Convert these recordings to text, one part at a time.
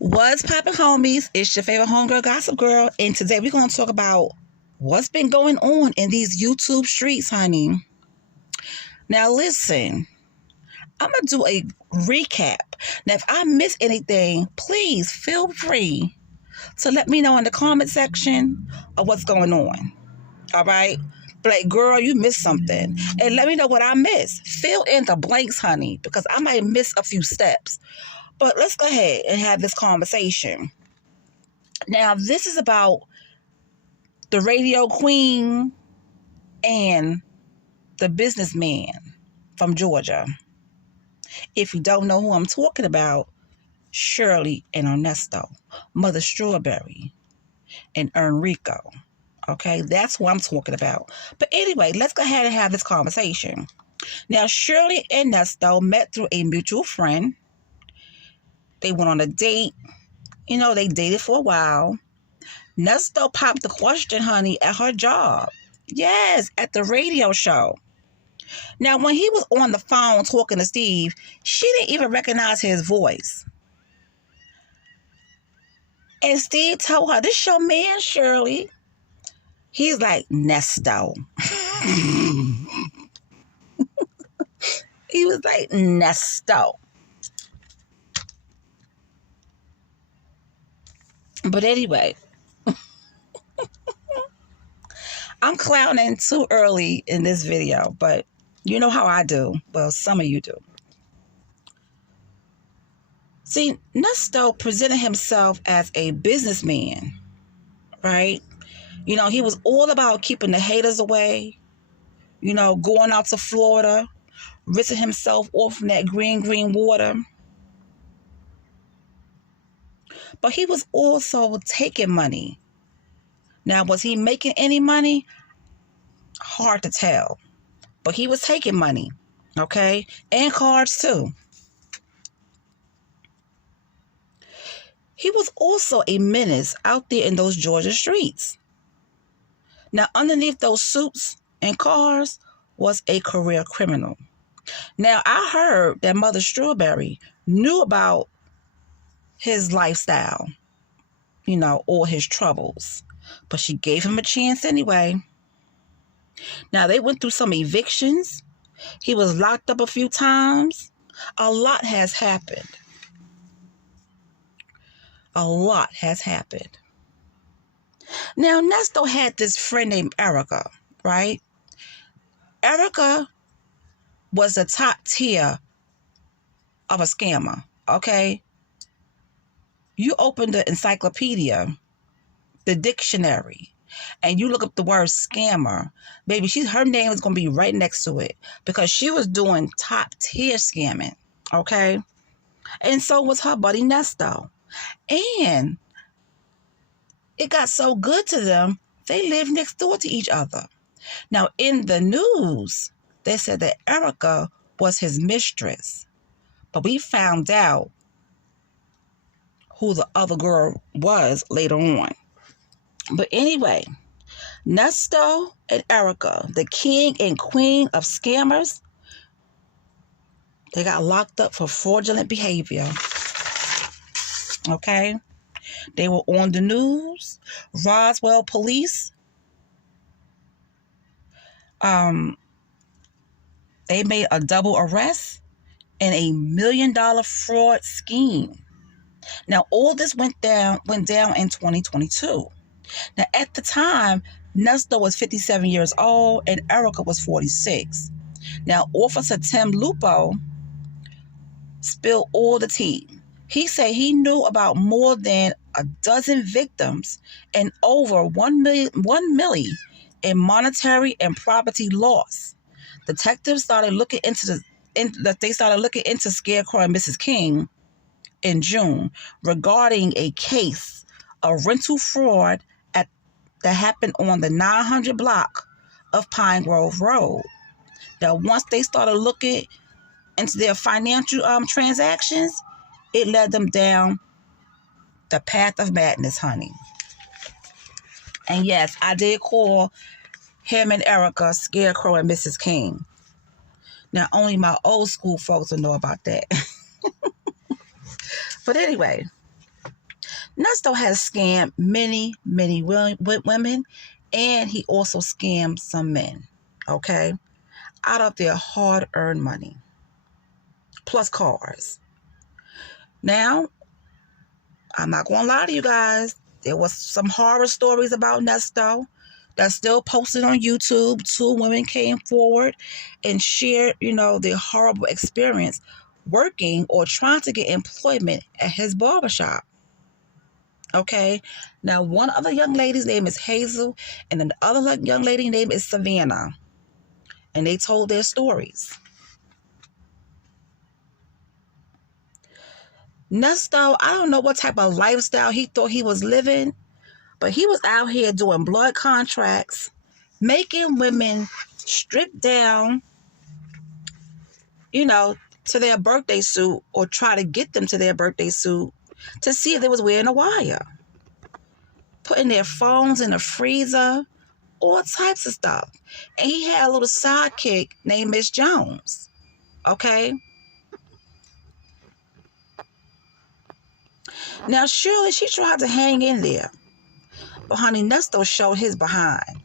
What's poppin', homies? It's your favorite homegirl, Gossip Girl, and today we're going to talk about what's been going on in these YouTube streets, honey. Now, listen, I'm going to do a recap. Now, if I miss anything, please feel free to let me know in the comment section of what's going on. All right? But like, girl, you missed something. And let me know what I missed. Fill in the blanks, honey, because I might miss a few steps. But let's go ahead and have this conversation. Now, this is about the radio queen and the businessman from Georgia. If you don't know who I'm talking about, Shirley and Ernesto, Mother Strawberry and Enrico. Okay, that's who I'm talking about. But anyway, let's go ahead and have this conversation. Now, Shirley and Ernesto met through a mutual friend. They went on a date. You know, they dated for a while. Nesto popped the question, honey, at her job. Yes, at the radio show. Now, when he was on the phone talking to Steve, she didn't even recognize his voice. And Steve told her, "This your man, Shirley." He's like, "Nesto." He was like, "Nesto." But anyway, I'm clowning too early in this video, but you know how I do. Well, some of you do. See, Nesto presented himself as a businessman, right? You know, he was all about keeping the haters away, you know, going out to Florida, rinsing himself off from that green water. But he was also taking money. Now, was he making any money? Hard to tell. But he was taking money, okay? And cards, too. He was also a menace out there in those Georgia streets. Now, underneath those suits and cars was a career criminal. Now, I heard that Mother Strawberry knew about his lifestyle, you know, or his troubles. But she gave him a chance anyway. Now, they went through some evictions. He was locked up a few times. A lot has happened. A lot has happened. Now, Nesto had this friend named Erica, right? Erica was the top tier of a scammer, okay? You open the encyclopedia, the dictionary, and you look up the word scammer, baby, her name is going to be right next to it because she was doing top tier scamming, okay? And so was her buddy Nesto. And it got so good to them, they lived next door to each other. Now, in the news, they said that Erica was his mistress. But we found out who the other girl was later on. But anyway, Nesto and Erica, the king and queen of scammers, they got locked up for fraudulent behavior. Okay? They were on the news. Roswell police, they made a double arrest in a $1 million fraud scheme. Now, all this went down in 2022. Now, at the time, Nesto was 57 years old and Erica was 46. Now, Officer Tim Lupo spilled all the tea. He said he knew about more than a dozen victims and over $1 million in monetary and property loss. Detectives started looking into Scarecrow and Mrs. King in June regarding a case of rental fraud that happened on the 900 block of Pine Grove Road. Now, once they started looking into their financial transactions, it led them down the path of madness, honey. And yes, I did call him and Erica Scarecrow and Mrs. King. Now, only my old school folks will know about that. But anyway, Nesto has scammed many, many women, and he also scammed some men, okay, out of their hard-earned money, plus cars. Now, I'm not going to lie to you guys. There was some horror stories about Nesto that's still posted on YouTube. Two women came forward and shared, their horrible experience working or trying to get employment at his barbershop. Okay. Now, one other young lady's name is Hazel, and the other young lady's name is Savannah. And they told their stories. Nesto, I don't know what type of lifestyle he thought he was living, but he was out here doing blood contracts, making women strip down, to their birthday suit, or try to get them to their birthday suit to see if they was wearing a wire. Putting their phones in the freezer, all types of stuff. And he had a little sidekick named Miss Jones. Okay? Now, Shirley, she tried to hang in there. But honey, Nesto showed his behind.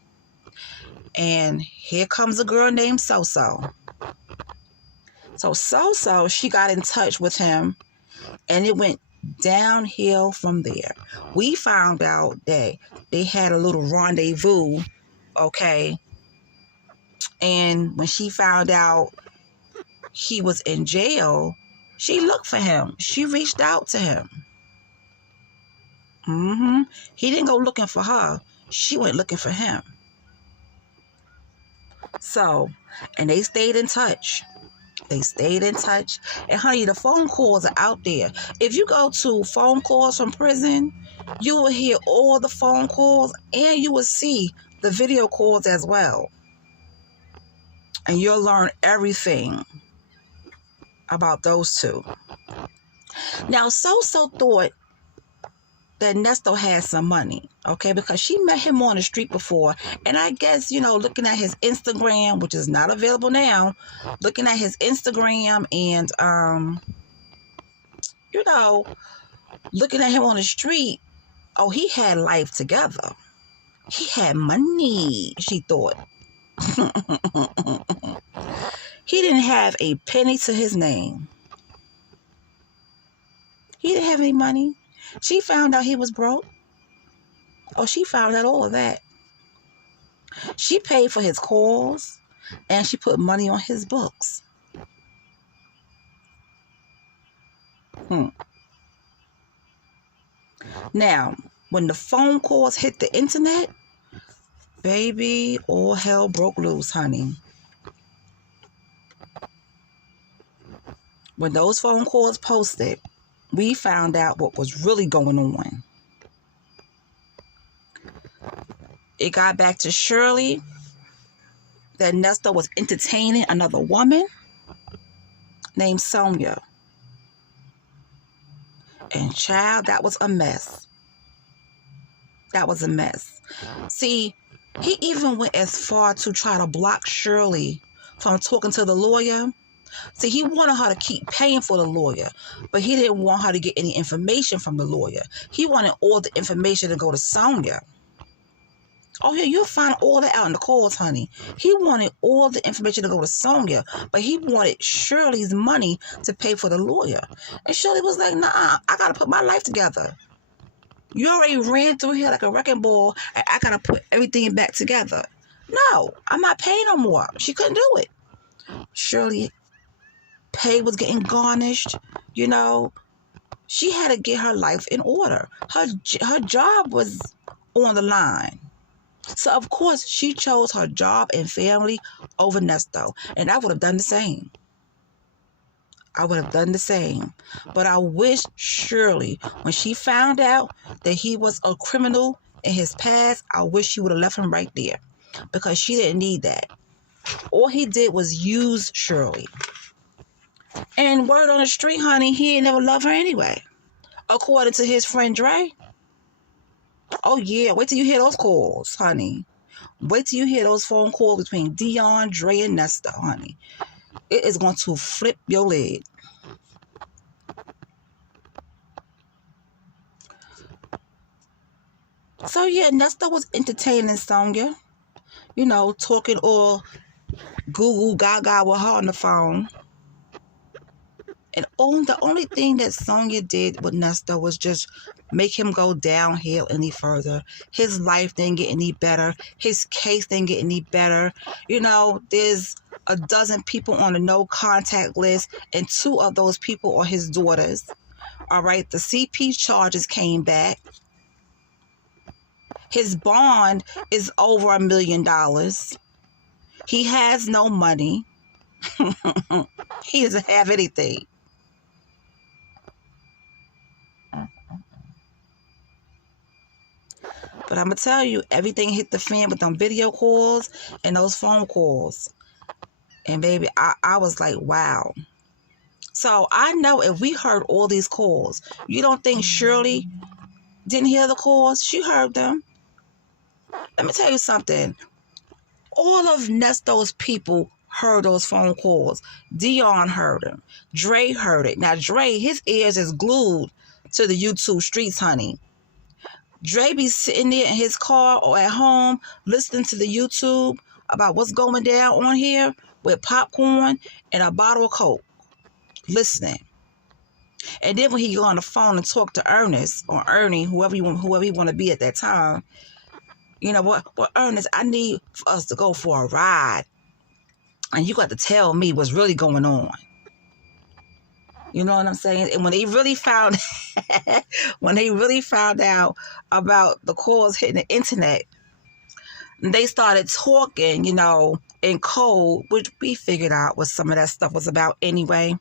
And here comes a girl named So-So. So, she got in touch with him, and it went downhill from there. We found out that they had a little rendezvous, okay? And when she found out he was in jail, she looked for him. She reached out to him. He didn't go looking for her. She went looking for him. So, and they stayed in touch. And honey, the phone calls are out there. If you go to phone calls from prison, you will hear all the phone calls, and you will see the video calls as well. And you'll learn everything about those two. Now, So-So thought that Nesto had some money, okay, because she met him on the street before. And I guess, looking at his Instagram, which is not available now, looking at his Instagram and, looking at him on the street, oh, he had life together. He had money, she thought. He didn't have a penny to his name. He didn't have any money. She found out he was broke. Oh, she found out all of that. She paid for his calls, and she put money on his books. Now, when the phone calls hit the internet, baby, all hell broke loose, honey. When those phone calls posted, we found out what was really going on. It got back to Shirley that Nesto was entertaining another woman named Sonia. And child, that was a mess. See, he even went as far to try to block Shirley from talking to the lawyer. See, he wanted her to keep paying for the lawyer, but he didn't want her to get any information from the lawyer. He wanted all the information to go to Sonia. Oh, yeah, you'll find all that out in the calls, honey. He wanted all the information to go to Sonia, but he wanted Shirley's money to pay for the lawyer. And Shirley was like, nah, I got to put my life together. You already ran through here like a wrecking ball, and I got to put everything back together. No, I'm not paying no more. She couldn't do it. Shirley pay was getting garnished, She had to get her life in order. Her job was on the line. So, of course, she chose her job and family over Nesto. And I would have done the same. But I wish Shirley, when she found out that he was a criminal in his past, I wish she would have left him right there. Because she didn't need that. All he did was use Shirley. And word on the street, honey, he ain't never loved her anyway. According to his friend Dre. Oh, yeah. Wait till you hear those calls, honey. Wait till you hear those phone calls between Dion, Dre, and Nesto, honey. It is going to flip your lid. So yeah, Nesta was entertaining Sonya, you know, talking all goo gaga with her on the phone. And the only thing that Sonya did with Nesta was just make him go downhill any further. His life didn't get any better. His case didn't get any better. You know, there's a dozen people on the no contact list, and 2 of those people are his daughters. All right, the CP charges came back. His bond is over $1 million. He has no money. He doesn't have anything. But I'm going to tell you, everything hit the fan with them video calls and those phone calls. And baby, I was like, wow. So I know if we heard all these calls, you don't think Shirley didn't hear the calls? She heard them. Let me tell you something. All of Nesto's people heard those phone calls. Dion heard them. Dre heard it. Now, Dre, his ears is glued to the YouTube streets, honey. Dre be sitting there in his car or at home listening to the YouTube about what's going down on here with popcorn and a bottle of Coke, listening. And then when he go on the phone and talk to Ernest or Ernie, whoever he want to be at that time, you know what? Well, Ernest, I need for us to go for a ride, and you got to tell me what's really going on. You know what I'm saying? And when they really found out about the calls hitting the internet, they started talking, you know, in code, which we figured out what some of that stuff was about anyway.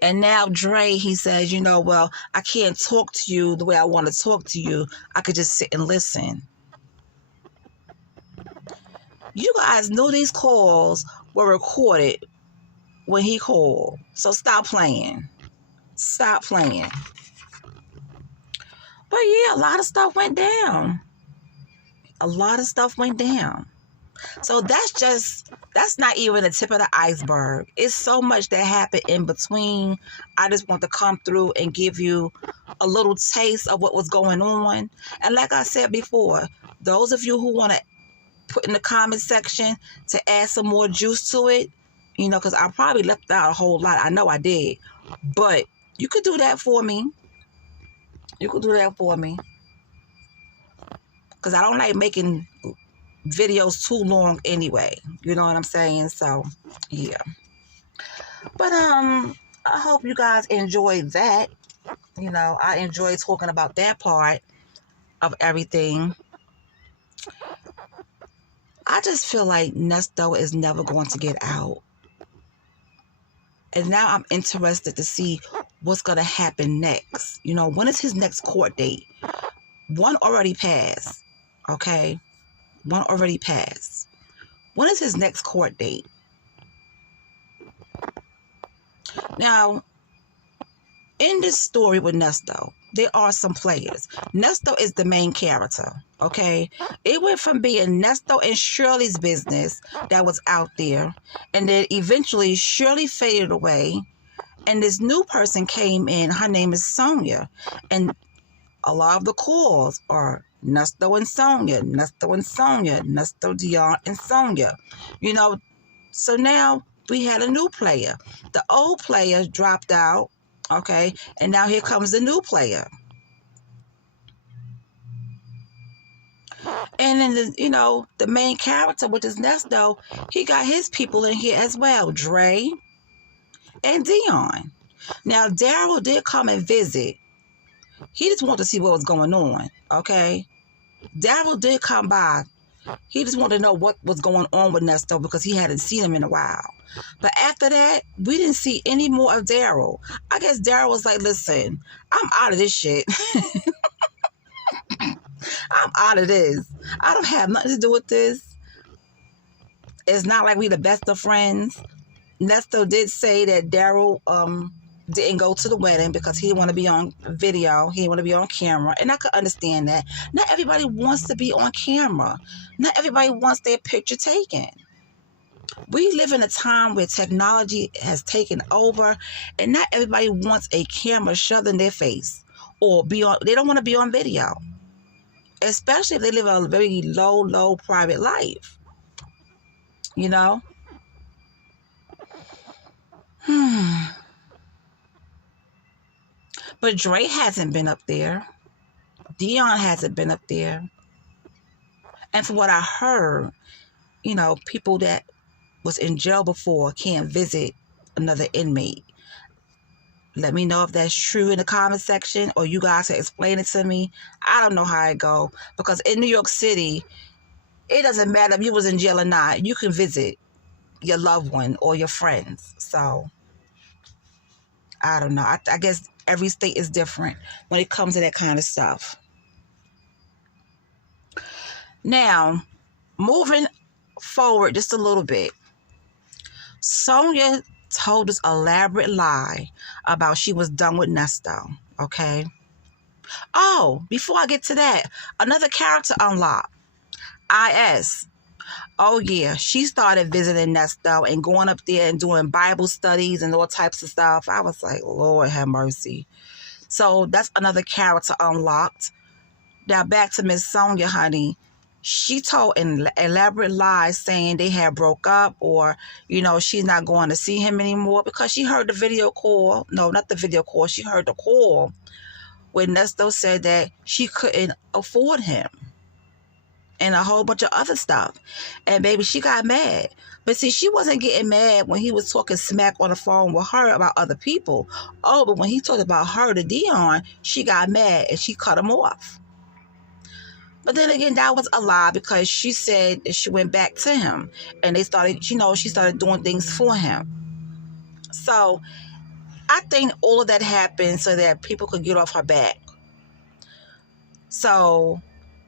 And now Dre, he says, you know, well, I can't talk to you the way I want to talk to you. I could just sit and listen. You guys knew these calls were recorded when he called. So stop playing. Stop playing. But yeah, a lot of stuff went down. A lot of stuff went down. So that's not even the tip of the iceberg. It's so much that happened in between. I just want to come through and give you a little taste of what was going on. And like I said before, those of you who want to put in the comment section to add some more juice to it, you know, because I probably left out a whole lot. I know I did. But you could do that for me. You could do that for me. Because I don't like making videos too long anyway. You know what I'm saying? So, yeah. But I hope you guys enjoyed that. You know, I enjoyed talking about that part of everything. I just feel like Nesto is never going to get out. And now I'm interested to see what's going to happen next. You know, when is his next court date? One already passed. Okay? One already passed. When is his next court date? Now, in this story with Nesto, there are some players. Nesto is the main character, okay? It went from being Nesto and Shirley's business that was out there, and then eventually Shirley faded away, and this new person came in. Her name is Sonya, and a lot of the calls are Nesto and Sonya, Nesto and Sonya, Nesto, Dion, and Sonya. You know, so now we had a new player. The old player dropped out, okay, and now here comes the new player. And then, you know, the main character, which is Nesto, he got his people in here as well, Dre and Dion. Now, Daryl did come and visit. He just wanted to see what was going on, okay? Daryl did come by. He just wanted to know what was going on with Nesto because he hadn't seen him in a while. But after that, we didn't see any more of Daryl. I guess Daryl was like, listen, I'm out of this shit. I'm out of this. I don't have nothing to do with this. It's not like we the best of friends. Nesto did say that Daryl didn't go to the wedding because he didn't want to be on video. He didn't want to be on camera. And I could understand that. Not everybody wants to be on camera. Not everybody wants their picture taken. We live in a time where technology has taken over, and not everybody wants a camera shoved in their face or they don't want to be on video. especially if they live a very low private life, you know? But Dre hasn't been up there. Dion hasn't been up there. And from what I heard, people that was in jail before can't visit another inmate. Let me know if that's true in the comment section, or you guys can explain it to me. I don't know how it go, because in New York City, it doesn't matter if you was in jail or not. You can visit your loved one or your friends. So I don't know. I guess every state is different when it comes to that kind of stuff. Now, moving forward just a little bit, Sonia told this elaborate lie about she was done with Nesto, okay? Oh, before I get to that, another character unlocked, IS. Oh, yeah, she started visiting Nesto and going up there and doing Bible studies and all types of stuff. I was like, Lord have mercy. So that's another character unlocked. Now, back to Miss Sonia, honey. She told an elaborate lie saying they had broke up, or, she's not going to see him anymore, because she heard the video call. No, not the video call. She heard the call when Nesto said that she couldn't afford him and a whole bunch of other stuff. And baby, she got mad. But see, she wasn't getting mad when he was talking smack on the phone with her about other people. Oh, but when he talked about her to Dion, she got mad and she cut him off. But then again, that was a lie, because she said that she went back to him and they started, she started doing things for him. So I think all of that happened so that people could get off her back. So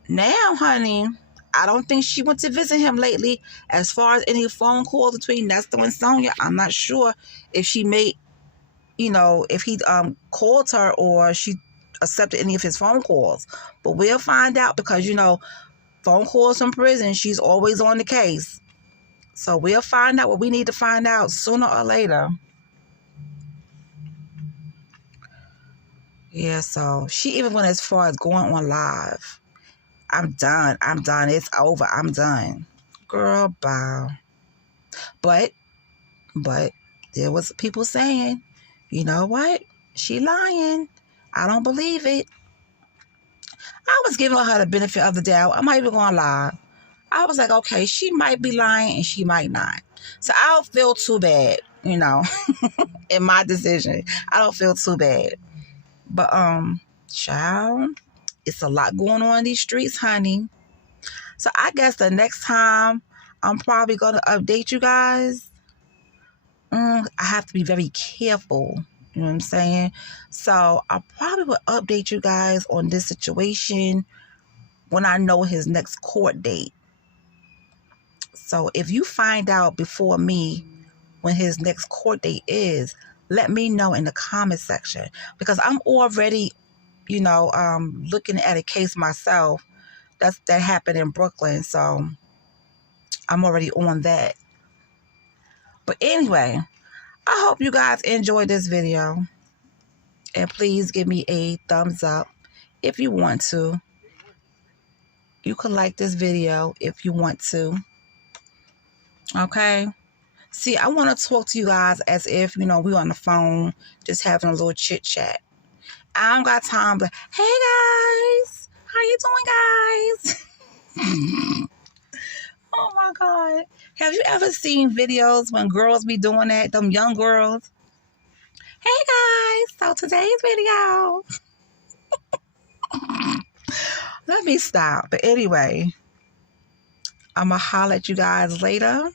now, honey, I don't think she went to visit him lately. As far as any phone calls between Nesto and Sonia, I'm not sure if she made, if he called her or she accepted any of his phone calls. But we'll find out, because phone calls from prison, she's always on the case. So we'll find out what we need to find out sooner or later. Yeah, so she even went as far as going on live. I'm done. It's over. I'm done. Girl, bye. But there was people saying, you know what? She lying. I don't believe it. I was giving her the benefit of the doubt. I'm not even going to lie. I was like, okay, she might be lying and she might not. So I don't feel too bad, in my decision. I don't feel too bad. But, child, it's a lot going on in these streets, honey. So I guess the next time I'm probably going to update you guys, I have to be very careful. You know what I'm saying? So I probably will update you guys on this situation when I know his next court date. So if you find out before me when his next court date is, let me know in the comment section, because I'm already, looking at a case myself that happened in Brooklyn. So I'm already on that. But anyway, I hope you guys enjoyed this video. And please give me a thumbs up if you want to. You can like this video if you want to. Okay? See, I want to talk to you guys as if, we on the phone, just having a little chit chat. I don't got time to, hey guys, how you doing, guys? Oh my God. Have you ever seen videos when girls be doing that, them young girls? Hey guys, so today's video. Let me stop. But anyway, I'm going to holler at you guys later.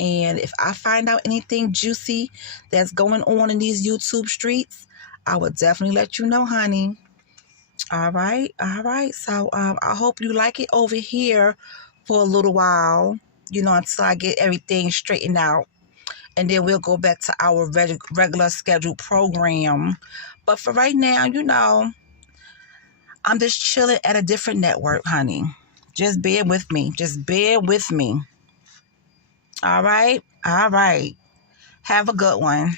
And if I find out anything juicy that's going on in these YouTube streets, I will definitely let you know, honey. All right. So I hope you like it over here for a little while, until I get everything straightened out. And then we'll go back to our regular scheduled program. But for right now, I'm just chilling at a different network, honey. Just bear with me. All right? Have a good one.